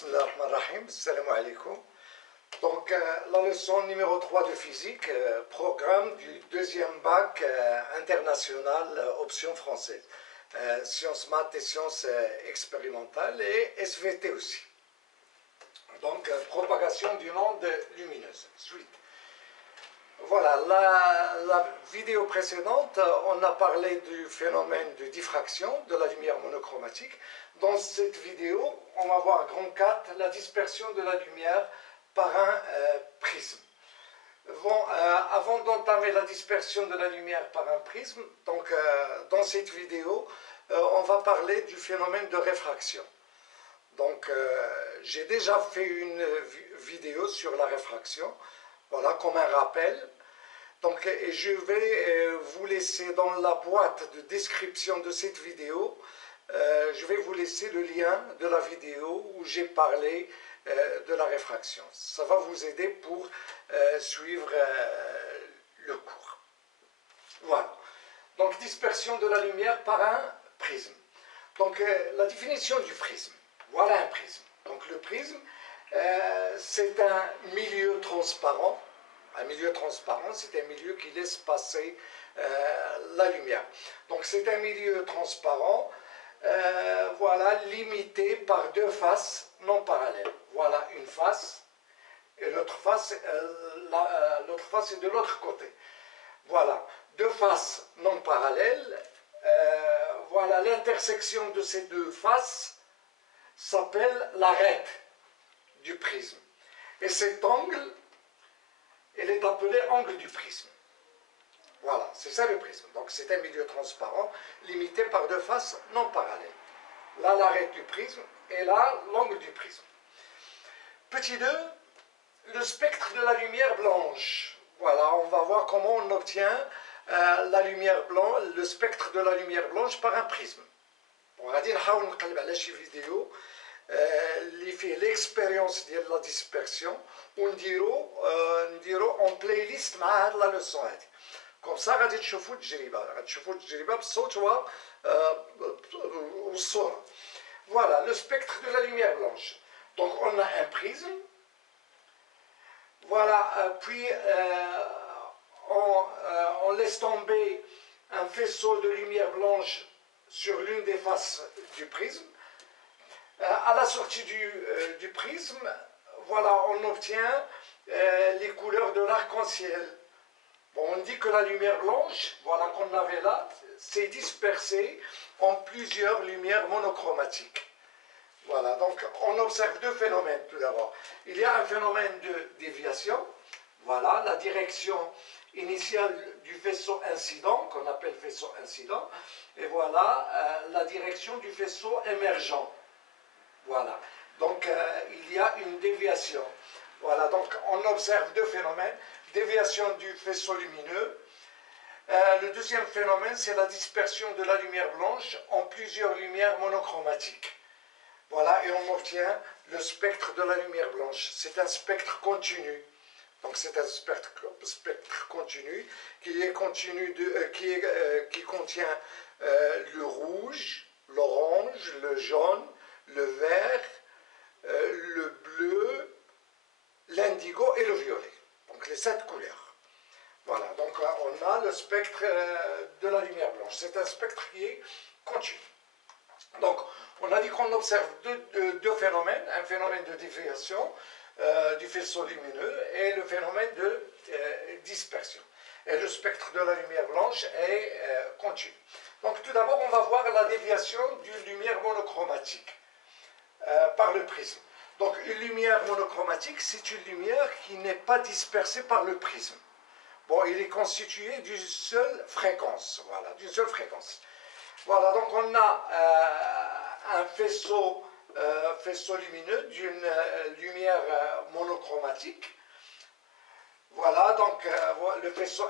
Bismillah ar-Rahman ar-Rahim, salam alaikum. Donc, la leçon numéro 3 de physique, programme du deuxième bac international, option française. Sciences maths et sciences expérimentales et SVT aussi. Donc, propagation d'une onde lumineuse. Suite. Voilà, la vidéo précédente, on a parlé du phénomène de diffraction de la lumière monochromatique. Dans cette vidéo, on va voir grand 4, la dispersion de la lumière par un prisme. Bon, avant d'entamer la dispersion de la lumière par un prisme, donc, dans cette vidéo, on va parler du phénomène de réfraction. Donc, j'ai déjà fait une vidéo sur la réfraction. Voilà, comme un rappel. Donc, et je vais vous laisser dans la boîte de description de cette vidéo, je vais vous laisser le lien de la vidéo où j'ai parlé de la réfraction. Ça va vous aider pour suivre le cours. Voilà. Donc, dispersion de la lumière par un prisme. Donc, la définition du prisme. Voilà un prisme. Donc, le prisme, c'est un milieu transparent. Un milieu transparent, c'est un milieu qui laisse passer la lumière. Donc, c'est un milieu transparent, voilà, limité par deux faces non parallèles. Voilà une face, et l'autre face est de l'autre côté. Voilà, deux faces non parallèles. Voilà, l'intersection de ces deux faces s'appelle l'arête du prisme. Et cet angle, il est appelé angle du prisme. Voilà, c'est ça le prisme. Donc c'est un milieu transparent limité par deux faces non parallèles. Là, l'arête du prisme et là, l'angle du prisme. Petit 2, le spectre de la lumière blanche. Voilà, on va voir comment on obtient la lumière blanche, le spectre de la lumière blanche par un prisme. On va dire une vidéo اللي فيه l'expérience ديال لا ديسبيرسيون ونديرو اون بلاي ليست مع هاد لا لوسون هادي كوم سا غادي تشوفوا التجربه بالصوت والصوره. Voilà le spectre de la lumière blanche. Donc on a un prisme. Voilà, puis on laisse tomber un faisceau de lumière blanche sur l'une des faces du prisme. À la sortie du prisme, voilà, on obtient les couleurs de l'arc-en-ciel. Bon, on dit que la lumière blanche, voilà qu'on avait là, s'est dispersée en plusieurs lumières monochromatiques. Voilà, donc on observe deux phénomènes tout d'abord. Il y a un phénomène de déviation, voilà, la direction initiale du faisceau incident, qu'on appelle faisceau incident, et voilà la direction du faisceau émergent. Voilà, donc il y a une déviation. Voilà, donc on observe deux phénomènes. Déviation du faisceau lumineux. Le deuxième phénomène, c'est la dispersion de la lumière blanche en plusieurs lumières monochromatiques. Voilà, et on obtient le spectre de la lumière blanche. C'est un spectre continu. Donc c'est un spectre continu qui contient le rouge, l'orange, le jaune, le vert, le bleu, l'indigo et le violet. Donc les 7 couleurs. Voilà, donc on a le spectre de la lumière blanche. C'est un spectre qui est continu. Donc on a dit qu'on observe deux phénomènes, un phénomène de déviation du faisceau lumineux et le phénomène de dispersion. Et le spectre de la lumière blanche est continu. Donc tout d'abord on va voir la déviation d'une lumière monochromatique. Par le prisme. Donc une lumière monochromatique, c'est une lumière qui n'est pas dispersée par le prisme. Bon, il est constitué d'une seule fréquence. Voilà, d'une seule fréquence. Voilà, donc on a un faisceau lumineux d'une lumière monochromatique. Voilà, donc le faisceau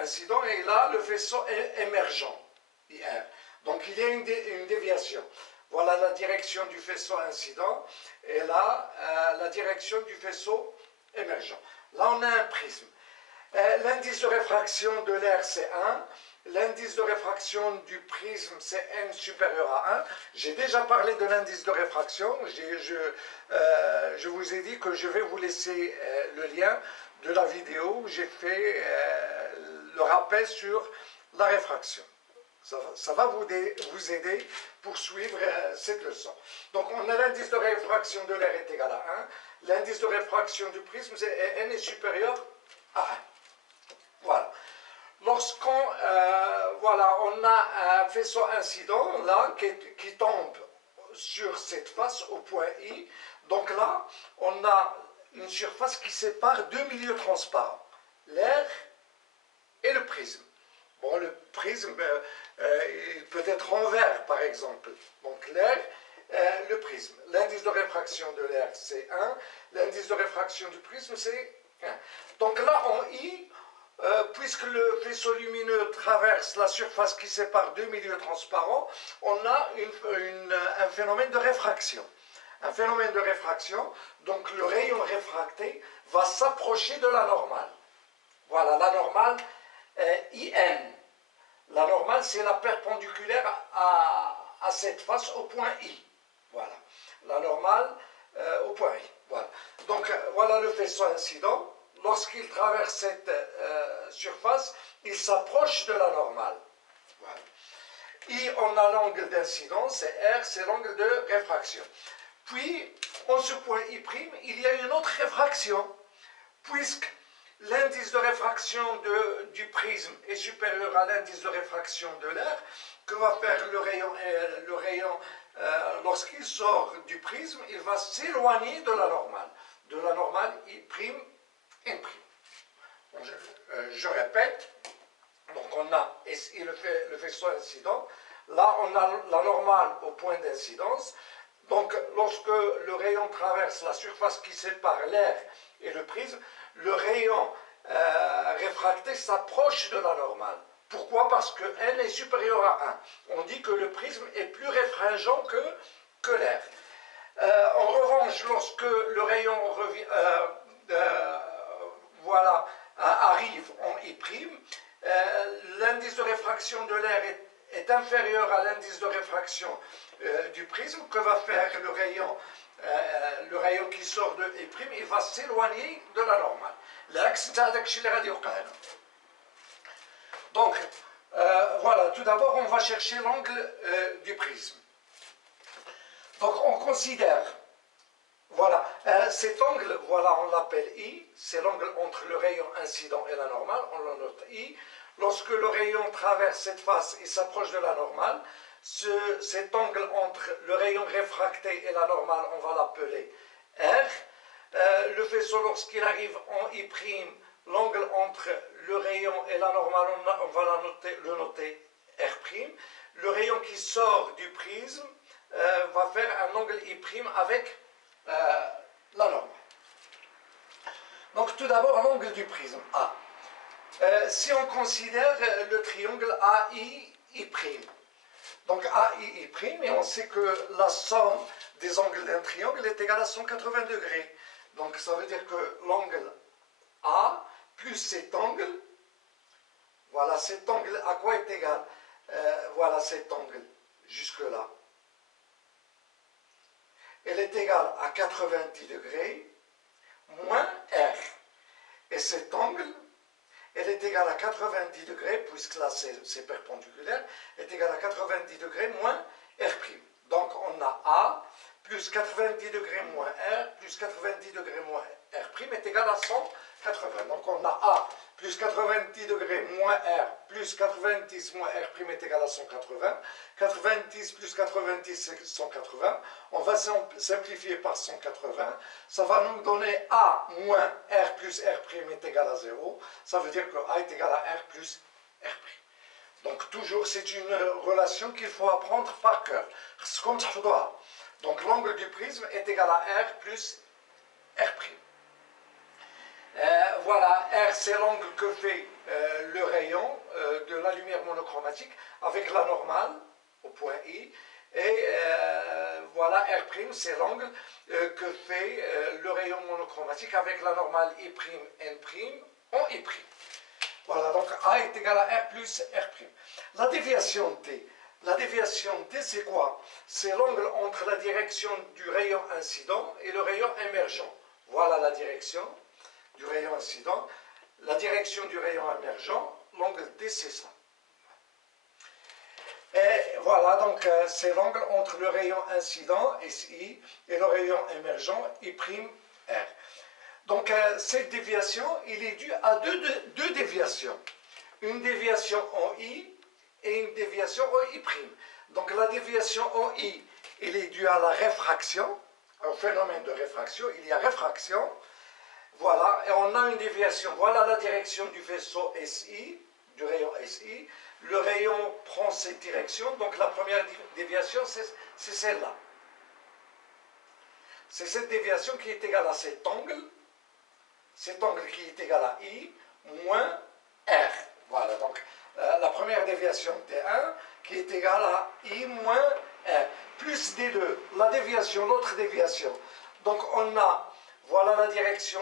incident et là le faisceau émergent. Donc il y a une déviation. Voilà la direction du faisceau incident et là, la direction du faisceau émergent. Là, on a un prisme. L'indice de réfraction de l'air, c'est 1. l'indice de réfraction du prisme, c'est n supérieur à 1. J'ai déjà parlé de l'indice de réfraction. Je vous ai dit que je vais vous laisser le lien de la vidéo où j'ai fait le rappel sur la réfraction. Ça va vous aider pour suivre cette leçon. Donc, on a l'indice de réfraction de l'air est égal à 1. L'indice de réfraction du prisme, n est supérieur à 1. Voilà. Lorsqu'on on a un faisceau incident là qui tombe sur cette face au point I, donc là, on a une surface qui sépare deux milieux transparents, l'air et le prisme. Bon, le prisme, il peut être en verre, par exemple. Donc l'air, le prisme. L'indice de réfraction de l'air, c'est 1. L'indice de réfraction du prisme, c'est 1. Donc là, en I, puisque le faisceau lumineux traverse la surface qui sépare deux milieux transparents, on a un phénomène de réfraction. Un phénomène de réfraction, donc le rayon réfracté va s'approcher de la normale. Voilà, la normale IN. La normale, c'est la perpendiculaire à cette face au point I. Voilà. La normale au point I. Voilà. Donc, voilà le faisceau incident. Lorsqu'il traverse cette surface, il s'approche de la normale. Voilà. I, on a l'angle d'incidence, c'est R, c'est l'angle de réfraction. Puis, en ce point I', il y a une autre réfraction, puisque l'indice de réfraction du prisme est supérieur à l'indice de réfraction de l'air. Que va faire le rayon lorsqu'il sort du prisme? Il va s'éloigner de la normale. De la normale I', N'. Je répète, donc on a ici le faisceau incident. Là, on a la normale au point d'incidence. Donc, lorsque le rayon traverse la surface qui sépare l'air et le prisme, le rayon réfracté s'approche de la normale. Pourquoi? Parce que n est supérieur à 1. On dit que le prisme est plus réfringent que l'air. En revanche, lorsque le rayon arrive en I', l'indice de réfraction de l'air est inférieur à l'indice de réfraction du prisme. Que va faire le rayon qui sort de I'? Il va s'éloigner de la normale. Donc, voilà, tout d'abord, on va chercher l'angle du prisme. Donc, on considère, voilà, cet angle, voilà, on l'appelle I, c'est l'angle entre le rayon incident et la normale, on le note I. Lorsque le rayon traverse cette face et s'approche de la normale, cet angle entre le rayon réfracté et la normale, on va l'appeler R. Le faisceau, lorsqu'il arrive en I', l'angle entre le rayon et la normale, on va le noter R'. Le rayon qui sort du prisme va faire un angle I' avec la normale. Donc tout d'abord l'angle du prisme A. Si on considère le triangle AII', donc AII', et on sait que la somme des angles d'un triangle est égale à 180 degrés. Donc ça veut dire que l'angle A plus cet angle, voilà, cet angle à quoi est égal? Voilà cet angle jusque-là. Elle est égale à 90 degrés moins R. Et cet angle, elle est égale à 90 degrés, puisque là c'est perpendiculaire, est égale à 90 degrés moins R'. Donc on a A plus 90 degrés moins R plus 90 degrés moins R' est égal à 180. Donc on a A plus 90 degrés moins R plus 90 moins R' est égal à 180. 90 plus 90 c'est 180. On va simplifier par 180. Ça va nous donner A moins R plus R' est égal à 0. Ça veut dire que A est égal à R plus R'. Donc toujours c'est une relation qu'il faut apprendre par cœur. Donc l'angle du prisme est égal à R plus R'. Voilà, R c'est l'angle que fait le rayon de la lumière monochromatique avec la normale au point I. Et voilà, R' c'est l'angle que fait le rayon monochromatique avec la normale I', N' en I'. Voilà, donc A est égal à R plus R'. La déviation T. La déviation T, c'est quoi? C'est l'angle entre la direction du rayon incident et le rayon émergent. Voilà la direction du rayon incident. La direction du rayon émergent, l'angle T, c'est ça. Et voilà, donc c'est l'angle entre le rayon incident, SI, et le rayon émergent, I', R. Donc cette déviation, il est due à deux déviations. Une déviation en I et une déviation en I'. Donc la déviation en I, elle est due à la réfraction, un phénomène de réfraction. Il y a réfraction, voilà, et on a une déviation. Voilà la direction du vaisseau SI, du rayon SI. Le rayon prend cette direction, donc la première déviation, c'est celle-là. C'est cette déviation qui est égale à cet angle qui est égal à I moins R. Voilà, donc la première déviation T1 qui est égale à I moins R, plus D2, la déviation, l'autre déviation. Donc on a, voilà la direction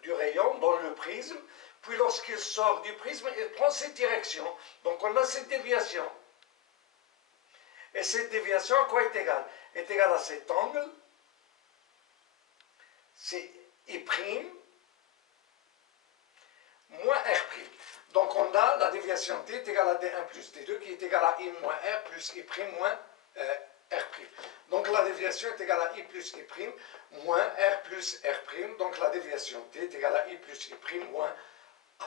du rayon dans le prisme, puis lorsqu'il sort du prisme, il prend cette direction. Donc on a cette déviation. Et cette déviation à quoi est égale? Est égale à cet angle, c'est I' moins R'. Donc on a la déviation T est égale à D1 plus D2 qui est égale à I moins R plus I' moins R'. Donc la déviation est égale à I plus I' moins R plus R'. Donc la déviation T est égale à I plus I' moins A.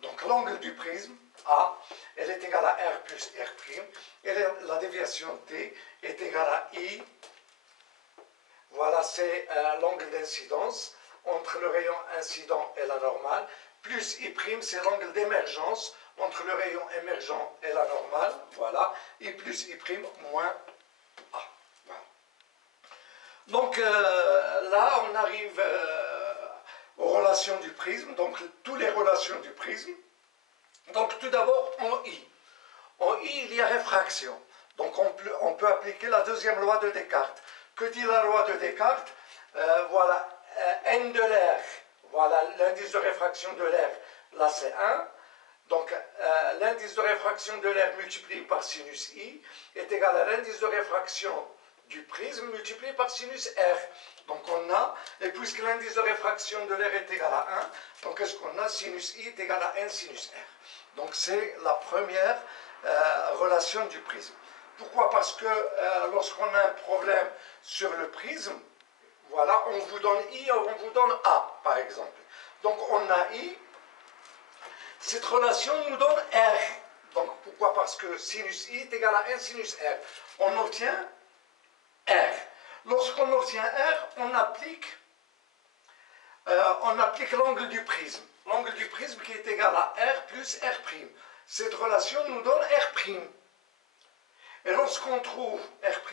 Donc l'angle du prisme A, elle est égale à R plus R'. Et la déviation T est égale à I. Voilà, c'est l'angle d'incidence entre le rayon incident et la normale, plus I', c'est l'angle d'émergence entre le rayon émergent et la normale, voilà, I plus I' moins A. Voilà. Donc là, on arrive aux relations du prisme, donc toutes les relations du prisme. Donc tout d'abord, en I. En I, il y a réfraction. Donc on peut appliquer la deuxième loi de Descartes. Que dit la loi de Descartes? Voilà, n de l'air, voilà l'indice de réfraction de l'air, là c'est 1. Donc l'indice de réfraction de l'air multiplié par sinus I est égal à l'indice de réfraction du prisme multiplié par sinus R. Donc on a, et puisque l'indice de réfraction de l'air est égal à 1, donc qu'est-ce qu'on a? Sinus I est égal à n sinus R. Donc c'est la première relation du prisme. Pourquoi? Parce que lorsqu'on a un problème sur le prisme, voilà, on vous donne I, on vous donne A, par exemple. Donc on a I, cette relation nous donne R. Donc pourquoi? Parce que sinus I est égal à 1 sinus R. On obtient R. Lorsqu'on obtient R, on applique l'angle du prisme. L'angle du prisme qui est égal à R plus R'. Cette relation nous donne R'. Et lorsqu'on trouve R',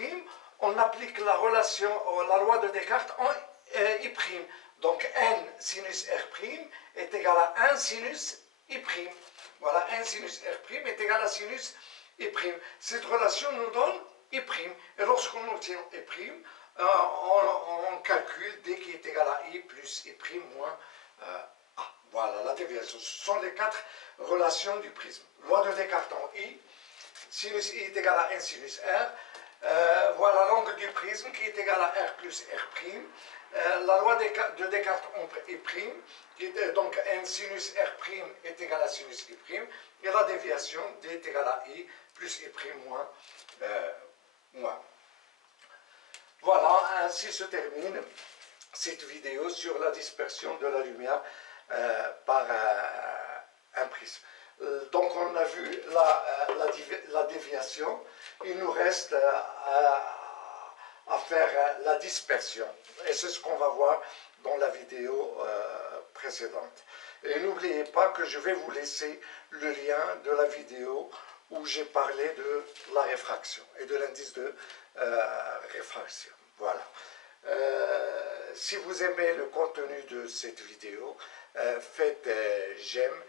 on applique la loi de Descartes en I'. Donc n sinus R' est égal à 1 sinus I'. Voilà, 1 sinus R' est égal à sinus I'. Cette relation nous donne I'. Et lorsqu'on obtient I', on calcule D qui est égal à I plus I' moins A. Voilà la déviation. Ce sont les 4 relations du prisme. Loi de Descartes en I. Sinus I est égal à 1 sinus R. Voilà l'angle du prisme qui est égal à R plus R'. La loi de Descartes entre I', qui est donc n sinus R' est égal à sinus I'. Et la déviation D est égale à I plus I' moins moins. Voilà, ainsi se termine cette vidéo sur la dispersion de la lumière par un prisme. Donc on a vu la déviation, il nous reste à faire la dispersion. Et c'est ce qu'on va voir dans la vidéo précédente. Et n'oubliez pas que je vais vous laisser le lien de la vidéo où j'ai parlé de la réfraction et de l'indice de réfraction. Voilà. Si vous aimez le contenu de cette vidéo, faites j'aime,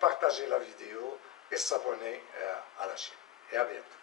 partagez la vidéo et s'abonnez à la chaîne. Et à bientôt.